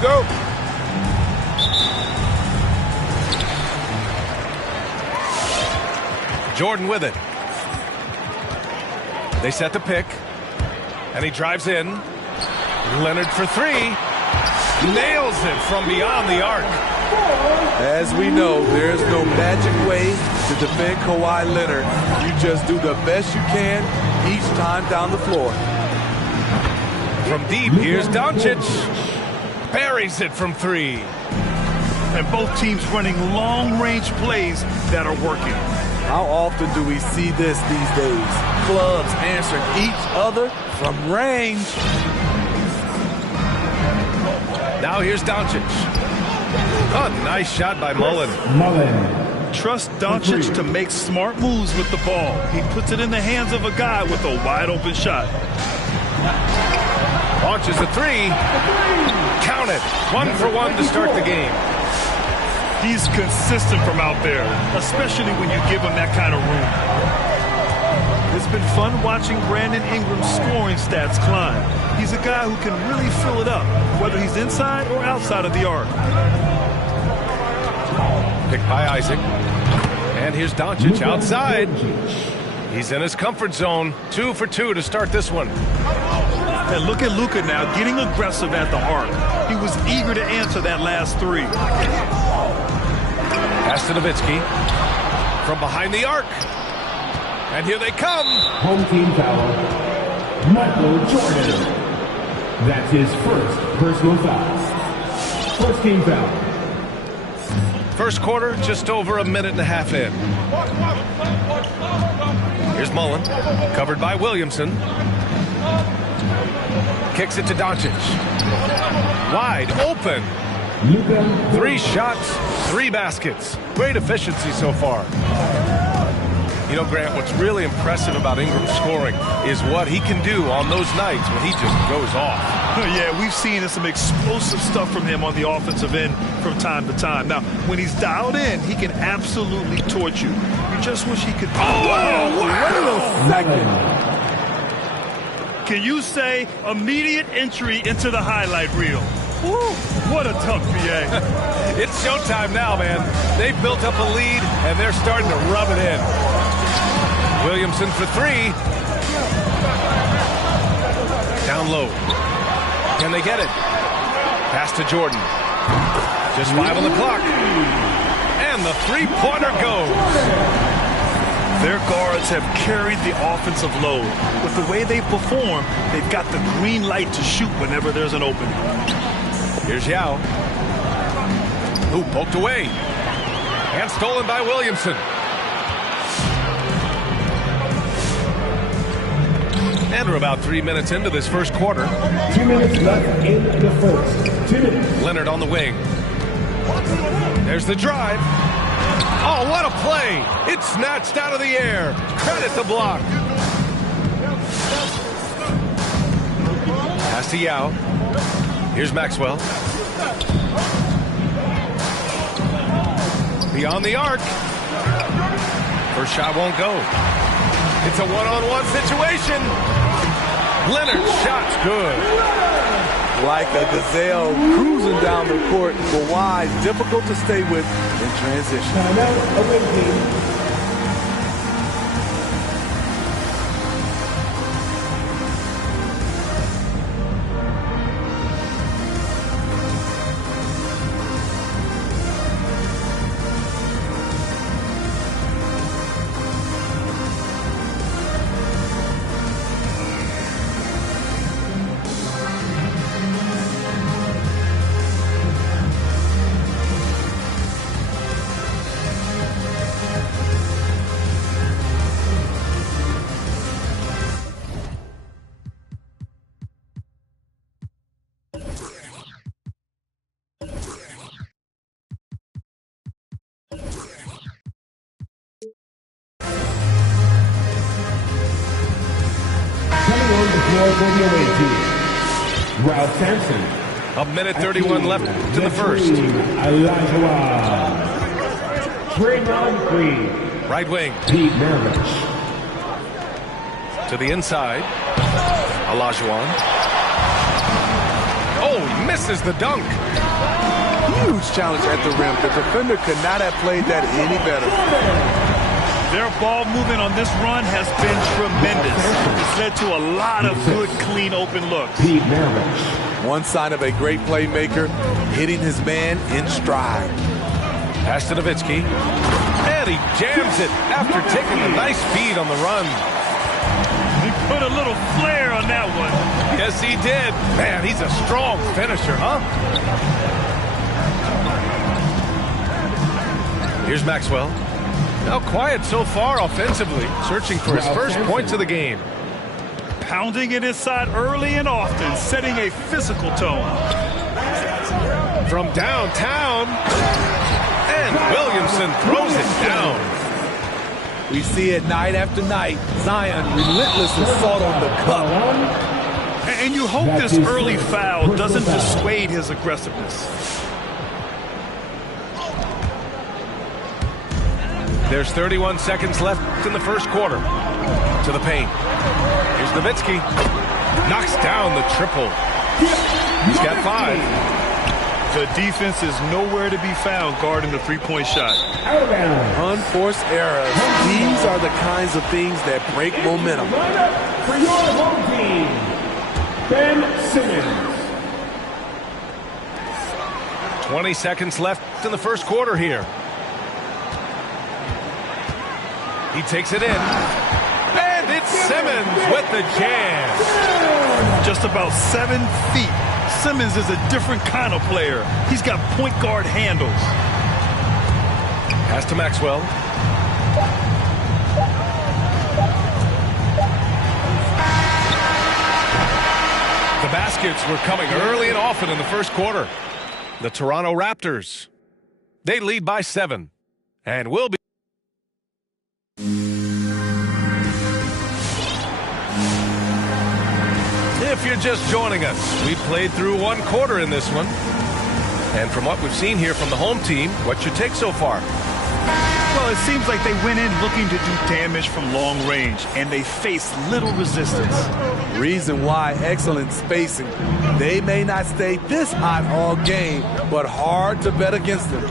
Go. Jordan with it. They set the pick, and he drives in. Leonard for three. Nails it from beyond the arc. As we know, there's no magic way to defend Kawhi Leonard. You just do the best you can each time down the floor. From deep, here's Doncic. Buries it from three. And both teams running long-range plays that are working. How often do we see this these days? Clubs answering each other from range. Now here's Doncic. A nice shot by Mullen. Trust Doncic to make smart moves with the ball. He puts it in the hands of a guy with a wide-open shot. Launches a three. Count it. 1 for 1 to start the game. He's consistent from out there, especially when you give him that kind of room. It's been fun watching Brandon Ingram's scoring stats climb. He's a guy who can really fill it up, whether he's inside or outside of the arc. Picked by Isaac. And here's Doncic outside. He's in his comfort zone. 2 for 2 to start this one. And look at Luka now getting aggressive at the arc. He was eager to answer that last three. Pass to Nowitzki. From behind the arc. And here they come. Home team foul. Michael Jordan. That's his first personal foul. First team foul. First quarter, just over a minute and a half in. Here's Mullen. Covered by Williamson. Kicks it to Doncic. Wide open. 3 shots, 3 baskets. Great efficiency so far. You know, Grant, what's really impressive about Ingram's scoring is what he can do on those nights when he just goes off. Yeah, we've seen some explosive stuff from him on the offensive end from time to time. Now, when he's dialed in, he can absolutely torch you. You just wish he could... Oh, wow. Second. Can you say immediate entry into the highlight reel? Woo, what a tough PA. It's showtime now, man. They've built up a lead, and they're starting to rub it in. Williamson for 3. Down low. Can they get it? Pass to Jordan. Just 5 on the clock. And the three-pointer goes. Their guards have carried the offensive load. With the way they perform, they've got the green light to shoot whenever there's an opening. Here's Yao. Who poked away. And stolen by Williamson. And we're about 3 minutes into this first quarter. 2 minutes left in the first. 2 minutes. Leonard on the wing. There's the drive. Oh, what a play. It's snatched out of the air. Credit the block. Pass to Yao. Here's Maxwell. Beyond the arc. First shot won't go. It's a one-on-one situation. Leonard's shot's good. Like a gazelle cruising down the court, Kawhi difficult to stay with in transition. Timeout away team. score for the away team. Ralph Sampson. A minute 31 left in the first. Olajuwon. Draymond Green. Right wing. Pete Maravich. To the inside. Olajuwon. Oh, misses the dunk. Huge challenge at the rim. The defender could not have played that any better. Their ball movement on this run has been tremendous. It's led to a lot of good, clean, open looks. Pete Maravich. One sign of a great playmaker, hitting his man in stride. Pass to Nowitzki. And he jams it after taking a nice feed on the run. He put a little flair on that one. Yes, he did. Man, he's a strong finisher, huh? Here's Maxwell. Now quiet so far offensively, searching for his first points of the game. Pounding it inside early and often, setting a physical tone. From downtown, and Williamson throws it down. We see it night after night. Zion, relentless assault on the cup. And you hope this early foul doesn't dissuade his aggressiveness. There's 31 seconds left in the first quarter. To the paint. Here's Nowitzki. Knocks down the triple. He's got 5. The defense is nowhere to be found guarding the three-point shot. Unforced errors. These are the kinds of things that break momentum. For your home team, Ben Simmons. 20 seconds left in the first quarter here. He takes it in. And it's Simmons with the jam. Just about 7 feet. Simmons is a different kind of player. He's got point guard handles. Pass to Maxwell. The baskets were coming early and often in the first quarter. The Toronto Raptors, they lead by 7 and will be. If you're just joining us, we played through one quarter in this one. And from what we've seen here from the home team, what's your take so far? Well, it seems like they went in looking to do damage from long range, and they faced little resistance. Reason why, excellent spacing. They may not stay this hot all game, but hard to bet against them.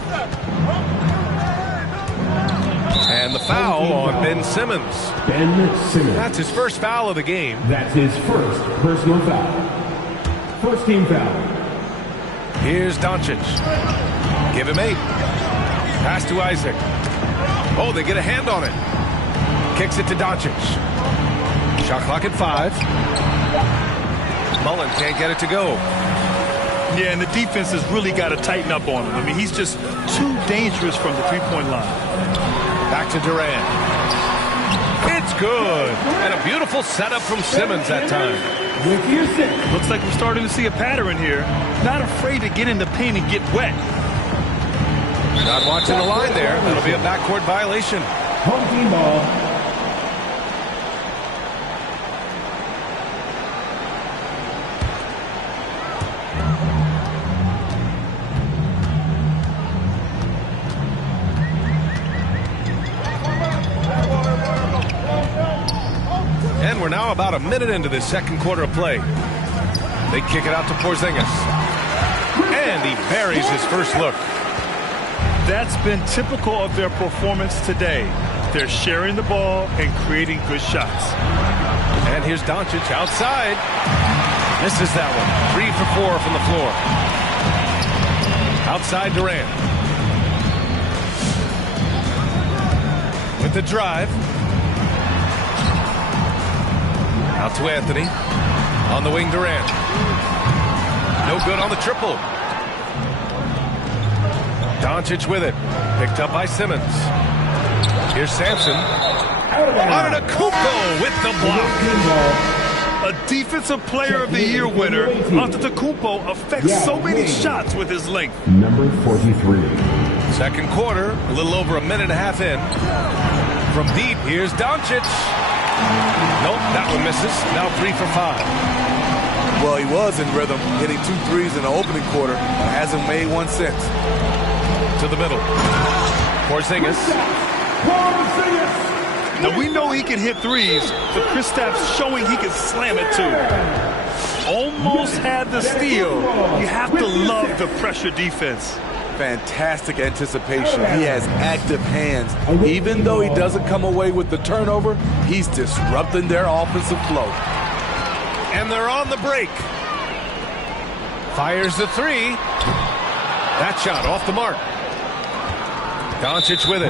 And the foul on Ben Simmons. Ben Simmons. That's his first foul of the game. That's his first personal foul. First team foul. Here's Doncic. Give him 8. Pass to Isaac. Oh, they get a hand on it. Kicks it to Doncic. Shot clock at 5. Mullen can't get it to go. Yeah, and the defense has really got to tighten up on him. I mean, he's just too dangerous from the three-point line. Back to Durant. It's good. And a beautiful setup from Simmons that time. Looks like we're starting to see a pattern here. Not afraid to get in the paint and get wet. Not watching the line there. That'll be a backcourt violation. Home team ball. And we're now about a minute into this second quarter of play. They kick it out to Porzingis. And he buries his first look. That's been typical of their performance today. They're sharing the ball and creating good shots. And here's Doncic outside. Misses that one. 3 for 4 from the floor. Outside Durant. With the drive. Out to Anthony. On the wing, Durant. No good on the triple. Doncic with it. Picked up by Simmons. Here's Sampson. Antetokounmpo with the block. A Defensive Player of the Year winner, Antetokounmpo affects so many shots with his length. Number 43. Second quarter, a little over a minute and a half in. From deep, here's Doncic. Nope, that one misses. Now 3 for 5. Well, he was in rhythm, hitting 2 threes in the opening quarter, but hasn't made one since. To the middle. Porzingis. Now, we know he can hit threes, but Kristaps showing he can slam it too. Almost had the steal. You have to love the pressure defense. Fantastic anticipation. He has active hands. Even though he doesn't come away with the turnover, he's disrupting their offensive flow. And they're on the break. Fires the 3. That shot off the mark. Doncic with it.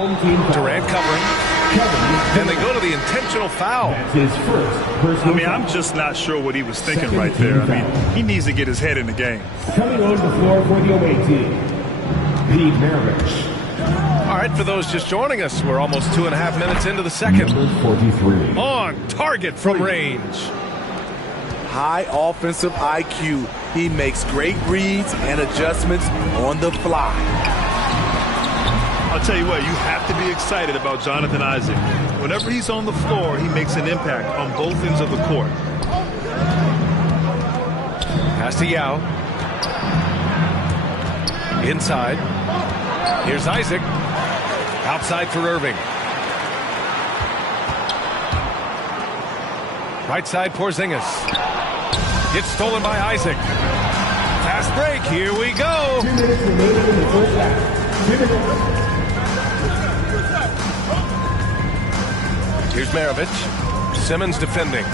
Durant covering. And they go to the intentional foul. I mean, I'm just not sure what he was thinking right there. I mean, he needs to get his head in the game. Coming on the floor for the away team, Pete Maravich. All right, for those just joining us, we're almost 2.5 minutes into the second. Number 43. On target from range. High offensive IQ. He makes great reads and adjustments on the fly. I'll tell you what, you have to be excited about Jonathan Isaac. Whenever he's on the floor, he makes an impact on both ends of the court. Pass to Yao. Inside. Here's Isaac. Outside for Irving. Right side, Porzingis. Gets stolen by Isaac. Fast break. Here we go. 2 minutes remaining in the first half. 2 minutes. Here's Maravich. Simmons defending.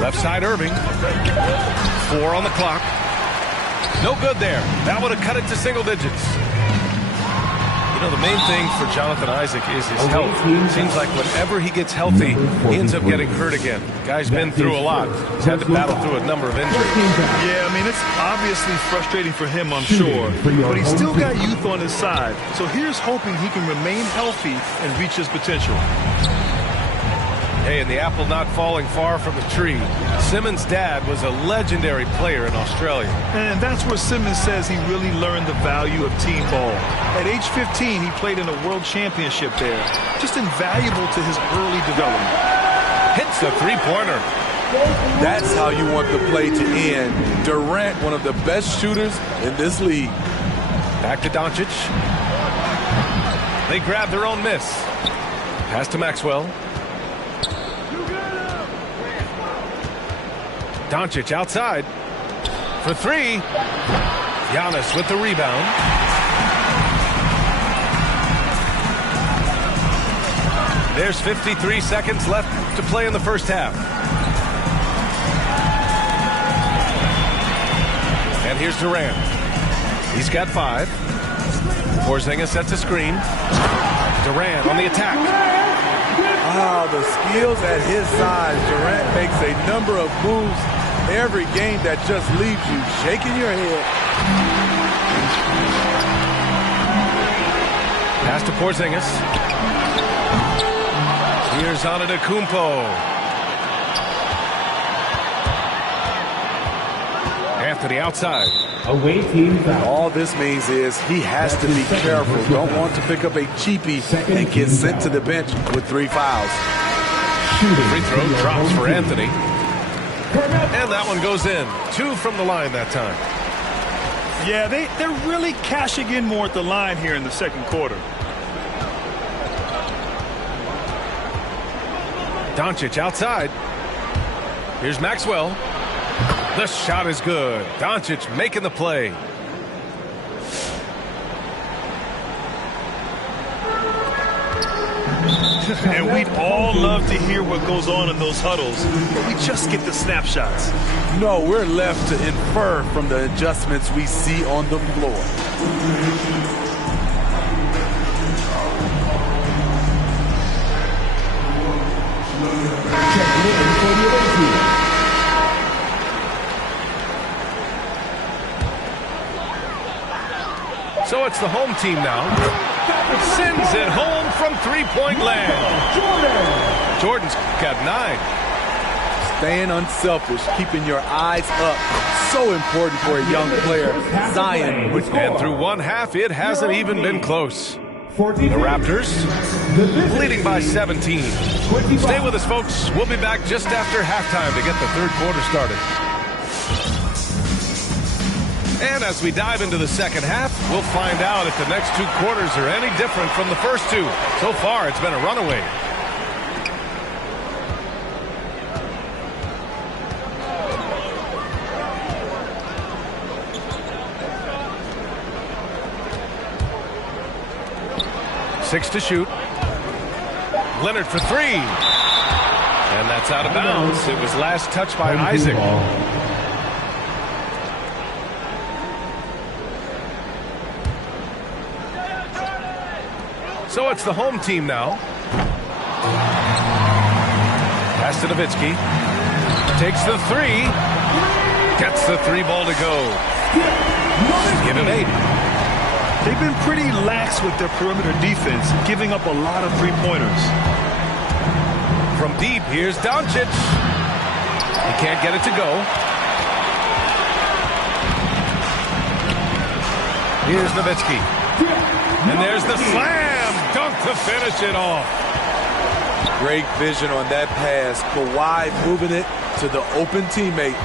Left side, Irving. 4 on the clock. No good there. That would have cut it to single digits. You know, the main thing for Jonathan Isaac is his health. Seems like whenever he gets healthy, he ends up getting hurt again. Guy's been through a lot. He's had to battle through a number of injuries. Yeah, I mean, it's obviously frustrating for him, I'm sure. But he's still got youth on his side. So here's hoping he can remain healthy and reach his potential. Hey, and the apple not falling far from the tree. Simmons' dad was a legendary player in Australia. And that's where Simmons says he really learned the value of team ball. At age 15, he played in a world championship there. Just invaluable to his early development. Hits the three-pointer. That's how you want the play to end. Durant, one of the best shooters in this league. Back to Doncic. They grab their own miss. Pass to Maxwell. Doncic outside for 3. Giannis with the rebound. There's 53 seconds left to play in the first half. And here's Durant. He's got 5. Porzingis sets a screen. Durant on the attack. Wow, the skills at his size. Durant makes a number of moves every game that just leaves you shaking your head. Pass to Porzingis. Here's Antetokounmpo. Anthony outside. Away team foul. All this means is he has to be careful. Don't want to pick up a cheapie and get sent to the bench with 3 fouls. Free throw drops for Anthony. And that one goes in. 2 from the line that time. Yeah, they're really cashing in more at the line here in the second quarter. Doncic outside. Here's Maxwell. The shot is good. Doncic making the play. And we'd all love to hear what goes on in those huddles, but we just get the snapshots. No, we're left to infer from the adjustments we see on the floor. So it's the home team now. Sends it home from three-point land. Jordan's got 9. Staying unselfish, keeping your eyes up. So important for a young player. Zion. And through one half, it hasn't even been close. The Raptors leading by 17. Stay with us, folks. We'll be back just after halftime to get the third quarter started. And as we dive into the second half, we'll find out if the next two quarters are any different from the first two. So far, it's been a runaway. Six to shoot. Leonard for three. And that's out of bounds. It was last touched by Isaac. So it's the home team now. Pass to Nowitzki. Takes the three. Gets the three ball to go. Give him 8. They've been pretty lax with their perimeter defense, giving up a lot of three-pointers. From deep, here's Doncic. He can't get it to go. Here's Nowitzki. And there's the slam dunk to finish it off. Great vision on that pass. Kawhi moving it to the open teammate.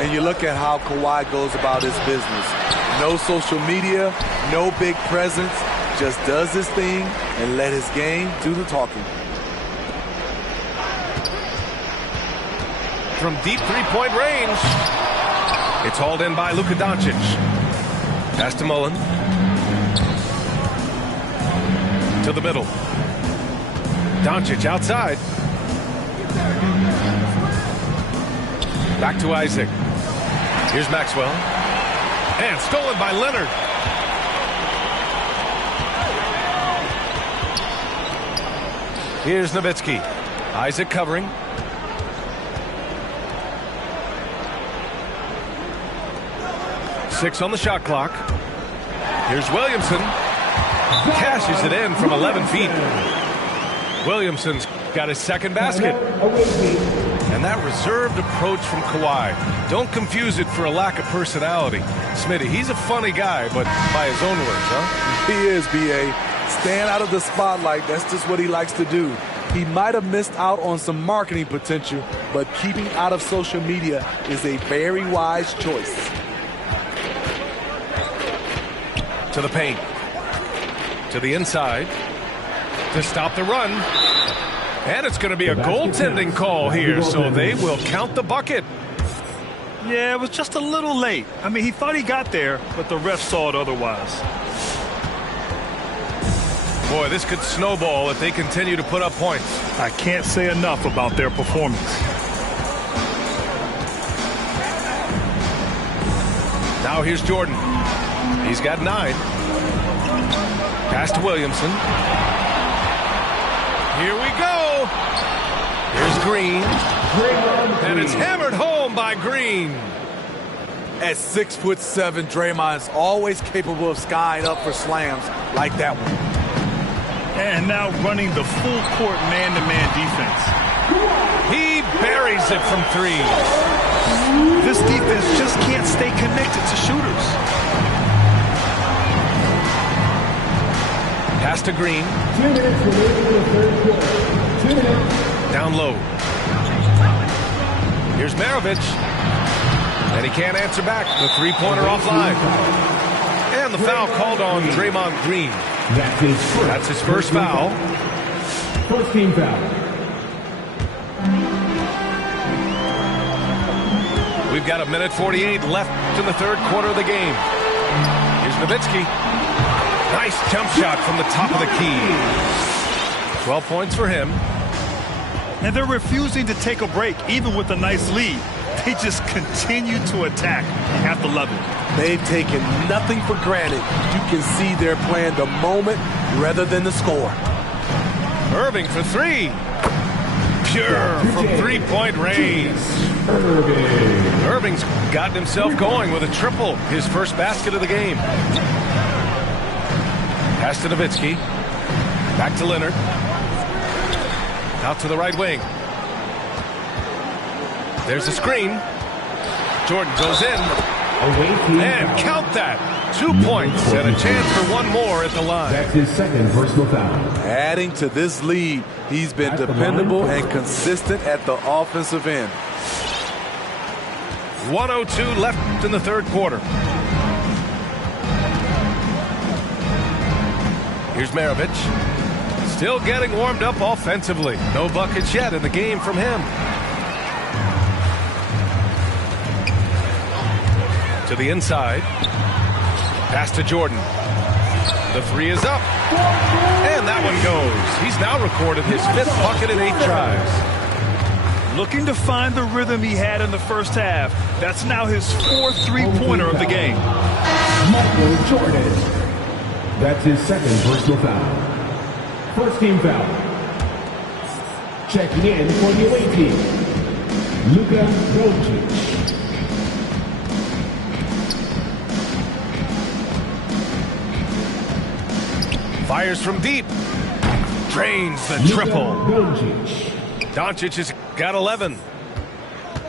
And you look at how Kawhi goes about his business. No social media, no big presence, just does his thing and let his game do the talking. From deep three-point range. It's hauled in by Luka Doncic. Pass to Mullen. To the middle. Doncic outside. Back to Isaac. Here's Maxwell. And stolen by Leonard. Here's Nowitzki. Isaac covering. Six on the shot clock. Here's Williamson. Cashes it in from 11 feet. Williamson's got his second basket. And that reserved approach from Kawhi. Don't confuse it for a lack of personality. Smitty, he's a funny guy, but by his own words, huh? He is, B.A. Stand out of the spotlight. That's just what he likes to do. He might have missed out on some marketing potential, but keeping out of social media is a very wise choice. To the paint. To the inside. To stop the run. And it's going to be a goaltending call here, so they will count the bucket. Yeah, it was just a little late. I mean, he thought he got there, but the ref saw it otherwise. Boy, this could snowball if they continue to put up points. I can't say enough about their performance. Now here's Jordan. He's got 9. Pass to Williamson. Here we go. Here's Green. And it's hammered home by Green. At 6'7", Draymond's always capable of skying up for slams like that one. And now running the full court man-to-man defense. He buries it from 3. This defense just can't stay connected to shooters. Pass to Green. 2 minutes remaining in the third quarter. 2 minutes. Down low. Here's Maravich. And he can't answer back. The three-pointer offline. And the foul called on Draymond Green. That's his first foul. First team foul. We've got 1:48 left in the third quarter of the game. Here's Nowitzki. Nice jump shot from the top of the key. 12 points for him. And they're refusing to take a break, even with a nice lead. They just continue to attack. You have to love it. They've taken nothing for granted. You can see they're playing the moment rather than the score. Irving for 3. Pure from three-point range. Irving's gotten himself going with a triple. His first basket of the game. Pass to Nowitzki. Back to Leonard. Out to the right wing. There's a screen. Jordan goes in. And count that. 2 points and a chance for one more at the line. That's his second personal foul. Adding to this lead, he's been dependable and consistent at the offensive end. 1:02 left in the third quarter. Here's Maravich. Still getting warmed up offensively. No buckets yet in the game from him. To the inside. Pass to Jordan. The three is up. And that one goes. He's now recorded his 5th bucket in 8 tries. Looking to find the rhythm he had in the first half. That's now his 4th three-pointer of the game. Michael Jordan. That's his second personal foul. First team foul. Checking in for the away team, Luka Doncic. Fires from deep. Drains the triple. Doncic has got 11.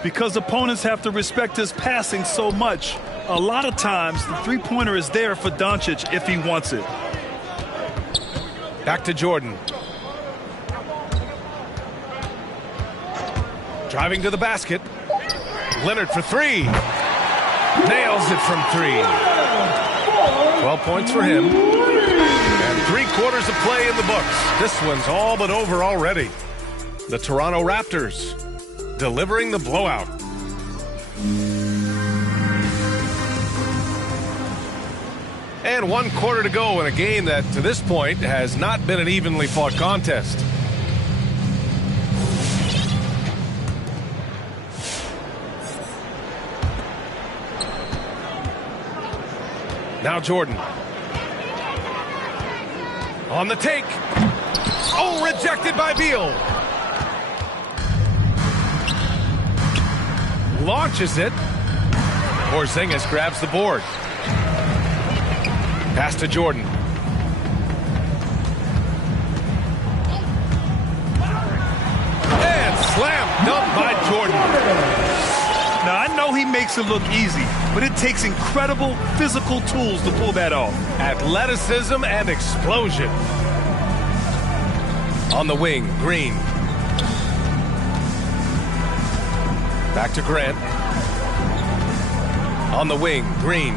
Because opponents have to respect his passing so much, a lot of times the three-pointer is there for Doncic if he wants it. Back to Jordan. Driving to the basket. Leonard for 3. Nails it from 3. 12 points for him. And 3 quarters of play in the books. This one's all but over already. The Toronto Raptors delivering the blowout. And 1 quarter to go in a game that, to this point, has not been an evenly fought contest. Now Jordan. On the take. Oh, rejected by Beal. Launches it. Porzingis grabs the board. Pass to Jordan. And slam dunk by Jordan. Now, I know he makes it look easy, but it takes incredible physical tools to pull that off. Athleticism and explosion. On the wing, Green. Back to Grant. On the wing, Green.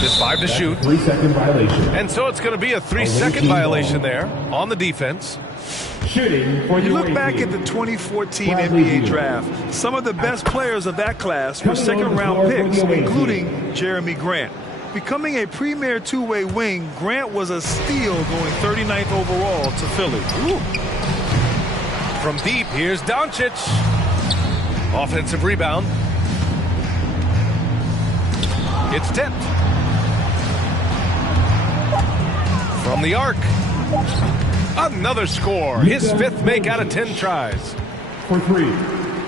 Just 5 to shoot. 3-second violation. And so it's going to be a 3-second violation there on the defense. Shooting for You the look away back team. at the 2014 NBA draft. Some of the best players of that class were second-round picks, including Jeremy Grant. Becoming a premier two-way wing, Grant was a steal going 39th overall to Philly. Ooh. From deep, here's Doncic. Offensive rebound. It's tipped. From the arc. Another score. His 5th make out of 10 tries. For 3.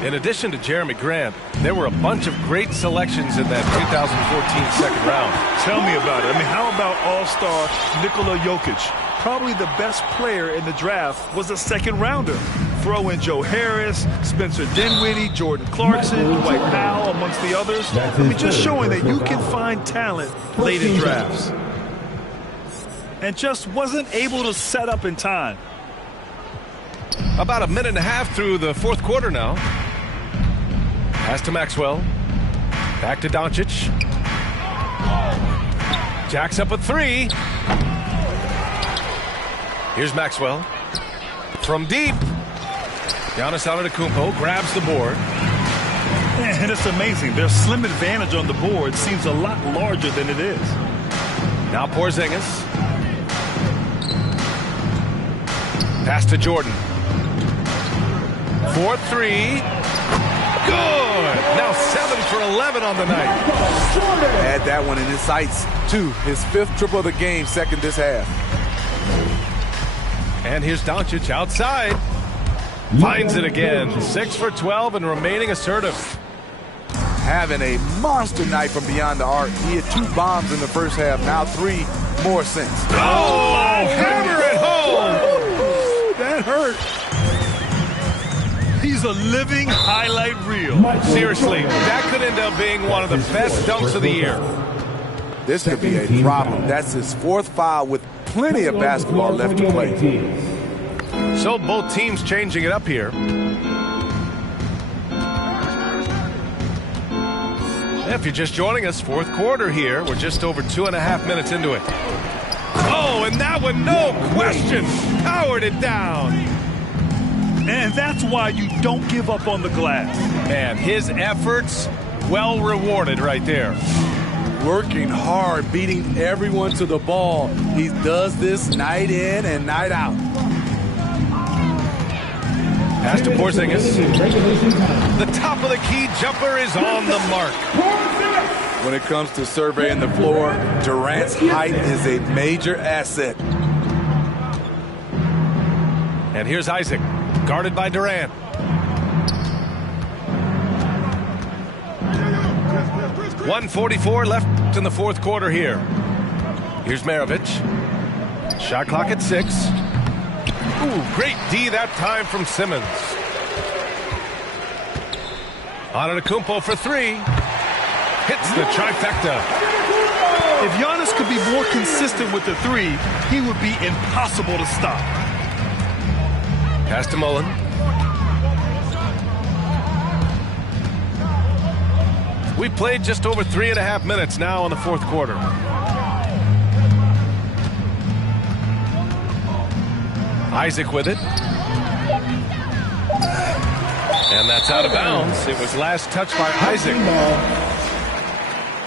In addition to Jeremy Grant, there were a bunch of great selections in that 2014 second round. Tell me about it. I mean, how about all-star Nikola Jokic? Probably the best player in the draft was a second-rounder. Throw in Joe Harris, Spencer Dinwiddie, Jordan Clarkson, Dwight Powell, amongst the others. I mean, just showing that you can find talent late in drafts. And just wasn't able to set up in time. About a minute and a half through the 4th quarter now. Pass to Maxwell. Back to Doncic. Jacks up a 3. Here's Maxwell. From deep. Giannis Antetokounmpo grabs the board. And it's amazing. Their slim advantage on the board seems a lot larger than it is. Now Porzingis. Pass to Jordan. 4-3. Good. Now 7 for 11 on the night. Had that one in his sights, too. His 5th triple of the game, second this half. And here's Doncic outside. Finds it again. 6 for 12 and remaining assertive. Having a monster night from beyond the arc. He had 2 bombs in the first half, now 3 more since. Oh, hammer it home. That hurt. He's a living highlight reel. Seriously, that could end up being one of the best dunks of the year. This could be a problem. That's his 4th foul with plenty of basketball left to play. So both teams changing it up here. If you're just joining us, 4th quarter here. We're just over 2.5 minutes into it. Oh, and that one, no question, powered it down. And that's why you don't give up on the glass. And his efforts, well rewarded right there. Working hard, beating everyone to the ball. He does this night in and night out. Pass to Porzingis. The top of the key jumper is on the mark. When it comes to surveying the floor, Durant's height is a major asset. And here's Isaac, guarded by Durant. .144 left in the 4th quarter here. Here's Maravich. Shot clock at 6. Ooh, great D that time from Simmons. Antetokounmpo for 3. Hits the trifecta. If Giannis could be more consistent with the 3, he would be impossible to stop. Pass to Mullen. We played just over 3.5 minutes now in the 4th quarter. Isaac with it. And that's out of bounds. It was last touched by Isaac.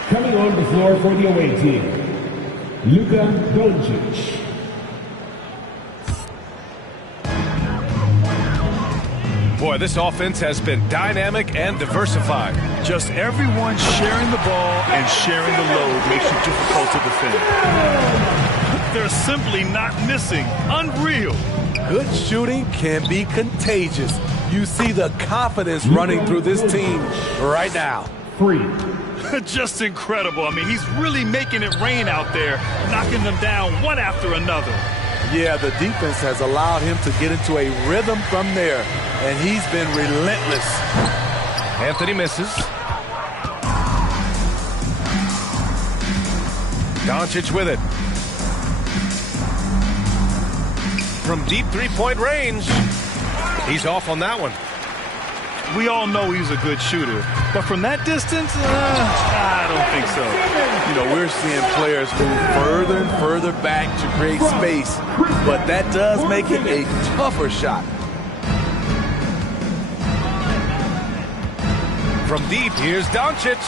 Coming on the floor for the away team, Luka Doncic. Boy, this offense has been dynamic and diversified. Just everyone sharing the ball and sharing the load makes it difficult to defend. They're simply not missing. Unreal. Good shooting can be contagious. You see the confidence running through this team right now. 3. Just incredible. I mean, he's really making it rain out there, knocking them down one after another. Yeah, the defense has allowed him to get into a rhythm from there, and he's been relentless. Anthony misses. Doncic with it. From deep 3-point range. He's off on that one. We all know he's a good shooter, but from that distance, I don't think so. You know, we're seeing players move further and further back to create space, but that does make it a tougher shot. From deep, here's Doncic.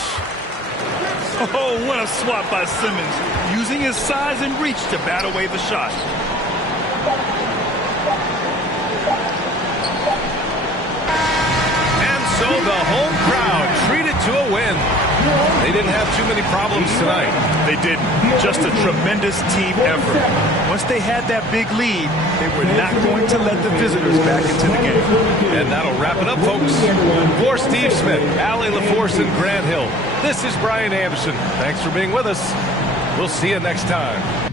Oh, what a swat by Simmons, using his size and reach to bat away the shot. So the home crowd treated to a win. They didn't have too many problems tonight. They didn't. Just a tremendous team effort. Once they had that big lead, they were not going to let the visitors back into the game. And that'll wrap it up, folks. For Steve Smith, Allie LaForce, and Grant Hill, this is Brian Anderson. Thanks for being with us. We'll see you next time.